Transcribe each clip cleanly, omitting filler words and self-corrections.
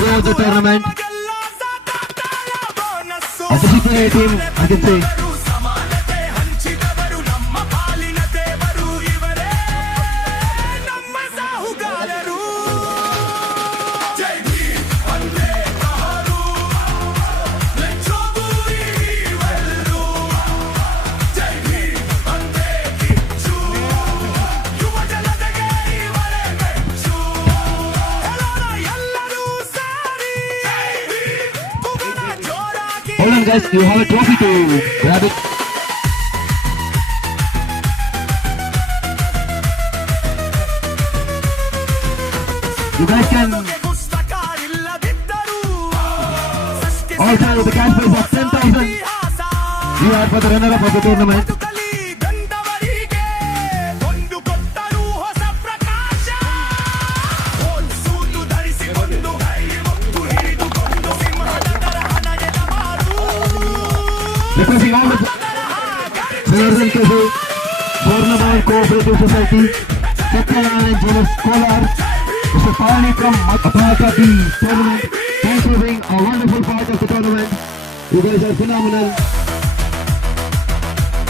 throughout the tournament. A disciplinary team, I can say. Hold on guys, you have a trophy to grab it. You guys can also the cash prize of 10,000. You are for the runner-up of the tournament. Requesting all the Northern Kazoo, Bornabound Cooperative Society, Satyalan and Jonas Kolar, Mr. Pawani from a part of the tournament. Thanks for being a wonderful part of the tournament. You guys are phenomenal.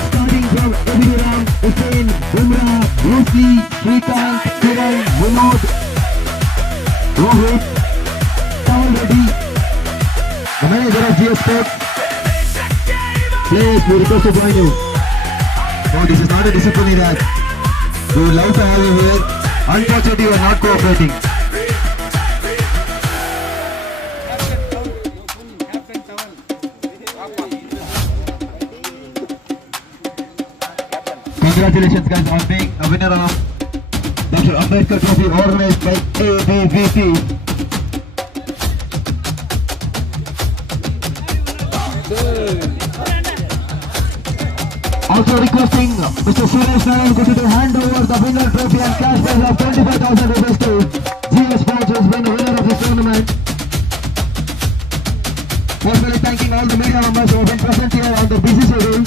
Starting from every round, Hussain, Bumrah, Rusli, Srikanth, Kiran, Vinod, Rohit, Paul Reddy, the manager of GS Sports. Players, we request to join you. No, this is not a disciplinary act. We would love to have you here. Unfortunately, you are not cooperating. Congratulations guys on being a winner of Dr. Ambedkar Trophy organized by ABVP. Also requesting Mr. Suresh Nayan to hand over the winner trophy and cash prize of 25,000 rupees to GS Sports, who has been the winner of this tournament. Personally thanking all the media members who have been present here on the busy schedule.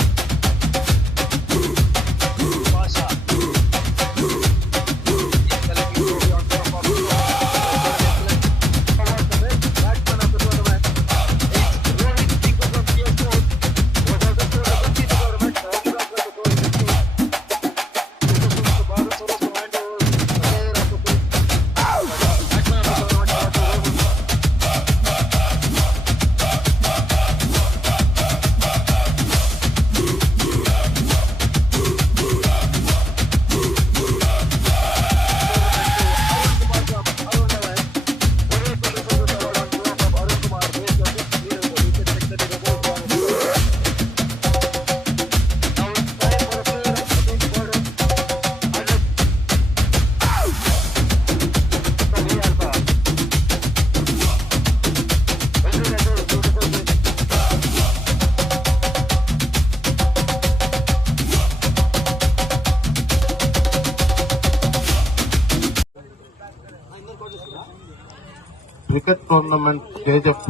Cricket tournament KGF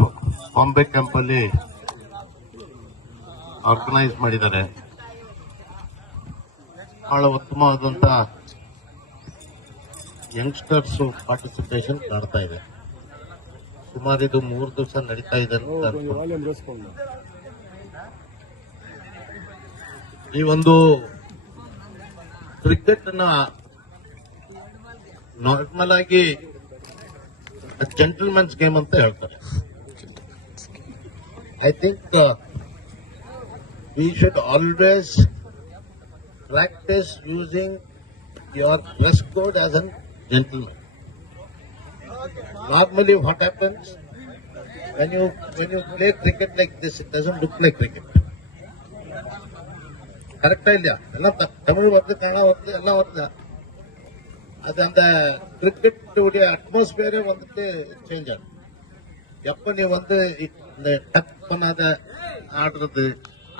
Bombay ಕ್ಯಾಂಪಲ್ಲಿ organise ಮಾಡಿದ್ದಾರೆ. ಬಹಳ ಉತ್ತಮವಾದಂತ youngsters participation ಕಾಣ್ತಾ ಇದೆ. ಸುಮಾರು ಇದು 3 ದಿವಸ ನಡೀತಾ ಇದೆ. ಈ ಒಂದು ಕ್ರಿಕೆಟ್ ನ ನಾರ್ಮಲ್ ಆಗಿ ಜೆಂಟಲ್ಮನ್ಸ್ ಗೇಮ್ ಅಂತ ಹೇಳ್ತಾರೆ. I think we should always practice using your dress code as a gentleman. Normally what happens when you play cricket like this, it doesn't look like cricket. Correct idea. Tamil varthu kannada varthu ella varthu அது அந்த cricket உடைய அட்மாஸ்பியரே வந்துட்டு change ஆகும். எப்ப நீ வந்து இந்த touch பண்ணாத ஆடுறது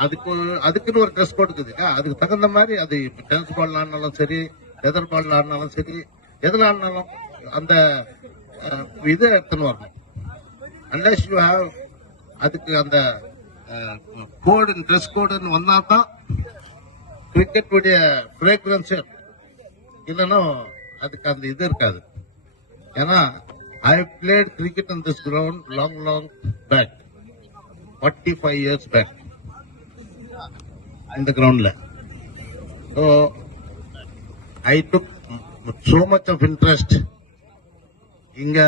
அதுக்குன்னு ஒரு ட்ரெஸ் கோட் இருக்குது. அதுக்கு தகுந்த மாதிரி அது டென்னிஸ் பால் ஆடினாலும் சரி, லெதர் பால் ஆடினாலும் சரி, எதில் ஆடினாலும் அந்த இதை எடுத்துன்னு வரணும். அன்லெஸ் யூ ஹேவ் அதுக்கு அந்த கோடு ட்ரெஸ் கோடுன்னு வந்தா தான் கிரிக்கெட் உடைய ஃப்ரேக்ரன்ஸே. இல்லைன்னா அதுக்கு அந்த இது இருக்காது. ஏன்னா I played cricket on this ground long back, 45 years back, in the ground level. So I took so much of interest. இங்க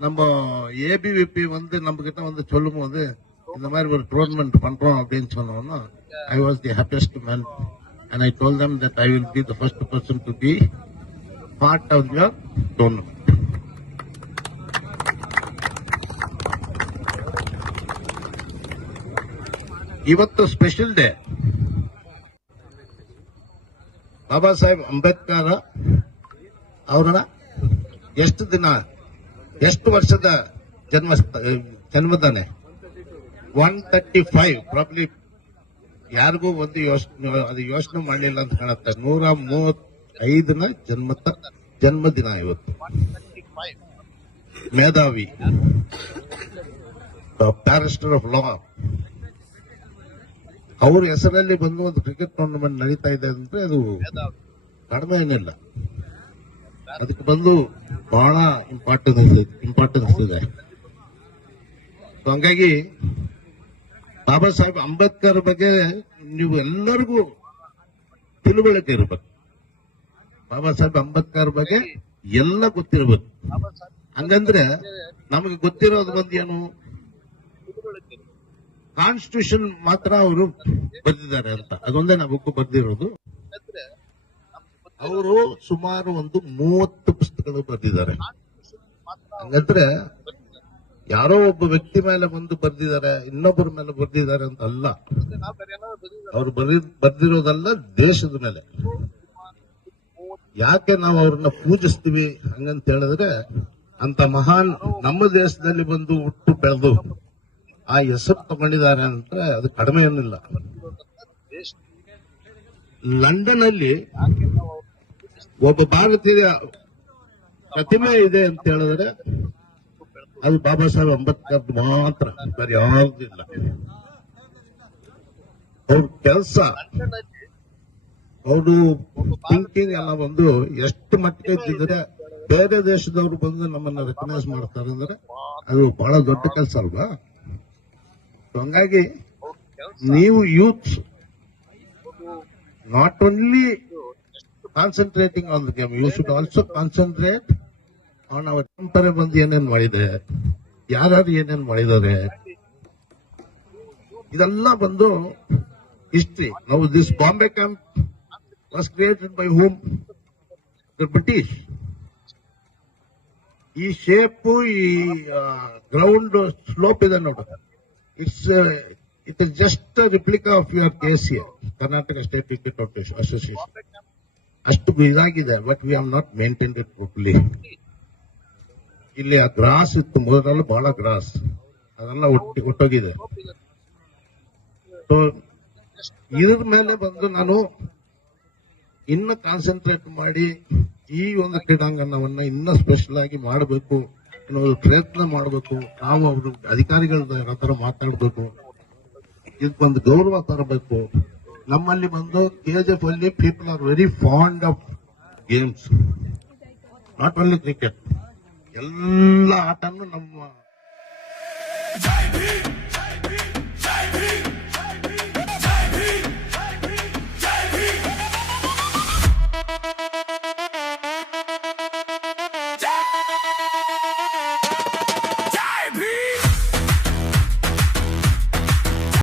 நம்ம ஏபிவிபி வந்து நம்ம கிட்ட வந்து சொல்லும் போது இந்த மாதிரி ஒரு டோர்னமெண்ட் பண்றோம் அப்படின்னு சொன்னோம்னா I was the happiest man and I told them that I will be the first person to be part of your tournament. ಇವತ್ತು ಸ್ಪೆಷಲ್ ಡೇ. ಬಾಬಾ ಸಾಹೇಬ್ ಅಂಬೇಡ್ಕರ್ ಅವರ ಎಷ್ಟು ವರ್ಷದ ಜನ್ಮದಾನೆ 135. ಪ್ರಾಬ್ಲಿ ಯಾರಿಗೂ ಒಂದು ಯೋಚನೆ ಮಾಡಲಿಲ್ಲ ಅಂತ ಕಾಣುತ್ತೆ. 135ನ ಜನ್ಮದಿನ ಇವತ್ತು. ಮೇಧಾವಿ, ಬ್ಯಾರಿಸ್ಟರ್ ಆಫ್ ಲಾ, ಅವ್ರ ಹೆಸರಲ್ಲಿ ಬಂದು ಒಂದು ಕ್ರಿಕೆಟ್ ಟೂರ್ನಮೆಂಟ್ ನಡೀತಾ ಇದೆ ಅಂದ್ರೆ ಅದು ಕಡಿಮೆ ಏನಿಲ್ಲ. ಅದಕ್ಕೆ ಬಂದು ಬಹಳ ಇಂಪಾರ್ಟೆನ್ಸ್ ಇದೆ. ಹಂಗಾಗಿ ಬಾಬಾ ಸಾಹೇಬ್ ಅಂಬೇಡ್ಕರ್ ಬಗ್ಗೆ ನೀವು ಎಲ್ಲರಿಗೂ ತಿಳುವಳಿಕೆ ಇರಬೇಕು. ಬಾಬಾ ಸಾಹೇಬ್ ಅಂಬೇಡ್ಕರ್ ಬಗ್ಗೆ ಎಲ್ಲ ಗೊತ್ತಿರಬೇಕು. ಹಂಗಂದ್ರೆ ನಮಗೆ ಗೊತ್ತಿರೋದು ಒಂದು ಏನು, ಕಾನ್ಸ್ಟಿಟ್ಯೂಷನ್ ಮಾತ್ರ ಅವರು ಬರೆದಿದ್ದಾರೆ ಅಂತ, ಅದೊಂದೇ ನಾವು ಬುಕ್ ಬರೆದಿರೋದು. ಅವರು ಸುಮಾರು ಒಂದು 30 ಪುಸ್ತಕಗಳು ಬರೆದಿದ್ದಾರೆ. ಹಂಗಂದ್ರೆ ಯಾರೋ ಒಬ್ಬ ವ್ಯಕ್ತಿ ಮೇಲೆ ಬಂದು ಬರೆದಿದ್ದಾರೆ, ಇನ್ನೊಬ್ಬರ ಮೇಲೆ ಬರೆದಿದ್ದಾರೆ ಅಂತ ಅಲ್ಲ. ಅವ್ರು ಬರೆದಿರೋದಲ್ಲ, ದೇಶದ ಮೇಲೆ. ಯಾಕೆ ನಾವು ಅವ್ರನ್ನ ಪೂಜಿಸ್ತೀವಿ ಹಂಗಂತ ಹೇಳಿದ್ರೆ, ಅಂತ ಮಹಾನ್ ನಮ್ಮ ದೇಶದಲ್ಲಿ ಬಂದು ಹುಟ್ಟು ಬೆಳೆದು ಆ ಹೆಸರು ತಗೊಂಡಿದ್ದಾರೆ ಅಂದ್ರೆ ಅದು ಕಡಿಮೆ ಏನಿಲ್ಲ. ಲಂಡನ್ ಅಲ್ಲಿ ಒಬ್ಬ ಭಾರತೀಯ ಪ್ರತಿಮೆ ಇದೆ ಅಂತ ಹೇಳಿದ್ರೆ ಅದು ಬಾಬಾ ಸಾಹೇಬ್ ಅಂಬೇಡ್ಕರ್ ಮಾತ್ರ, ಬೇರೆ ಯಾವುದಿಲ್ಲ. ಅವ್ರ ಕೆಲಸ, ಅವರು ಥಿಂಕಿಂಗ್ ಎಲ್ಲ ಬಂದು ಎಷ್ಟು ಮಟ್ಟಿಗೆ ಇದ್ದಿದ್ರೆ ಬೇರೆ ದೇಶದವರು ಬಂದು ನಮ್ಮನ್ನ ರೆಕಗ್ನೈಸ್ ಮಾಡ್ತಾರೆ ಅಂದ್ರೆ ಅದು ಬಹಳ ದೊಡ್ಡ ಕೆಲಸ ಅಲ್ವಾ. ಹಂಗಾಗಿ ನೀವು youth not only concentrating on the game, you should also concentrate on our temporary ಬಂದು ಏನೇನ್ ಮಾಡಿದೆ, ಯಾರ್ಯಾರು ಏನೇನ್ ಮಾಡಿದ್ದಾರೆ, ಇದೆಲ್ಲ ಬಂದು ಹಿಸ್ಟ್ರಿ. ನಾವು this Bombay camp was created by home, the British. ಈ ಶೇಪ್, ಈ ಗ್ರೌಂಡ್ ಸ್ಲೋಪ್ ಇದೆ ನೋಡಿ, it is just a replica of your KCA, Karnataka State Cricket Association. ಅಷ್ಟು ಇದಾಗಿದೆ, but we have not maintained it properly. ಇಲ್ಲಿ ಆ gross ಇತ್ತು ಮೊದಲಲ್ಲಿ, ಬಹಳ ಗ್ರಾಸ್, ಅದೆಲ್ಲ ಒಟ್ಟೋಗಿದೆ. ಸೊ ಇದ್ರ ಮೇಲೆ ಬಂದು ನಾನು ಇನ್ನು ಕಾನ್ಸಂಟ್ರೇಟ್ ಮಾಡಿ ಈ ಒಂದು ಕ್ರೀಡಾಂಗಣವನ್ನ ಇನ್ನ ಸ್ಪೆಷಲ್ ಆಗಿ ಮಾಡಬೇಕು ಅನ್ನೋದು ಪ್ರಯತ್ನ ಮಾಡಬೇಕು. ನಾವು ಅವರು ಅಧಿಕಾರಿಗಳ ಹತ್ರ ಮಾತಾಡಬೇಕು, ಇದಕ್ಕೊಂದು ಗೌರವ ತರಬೇಕು. ನಮ್ಮಲ್ಲಿ ಬಂದು KGF ಅಲ್ಲಿ people are very fond of games, not only cricket, ಎಲ್ಲ ಆಟನು ನಮ್ಮ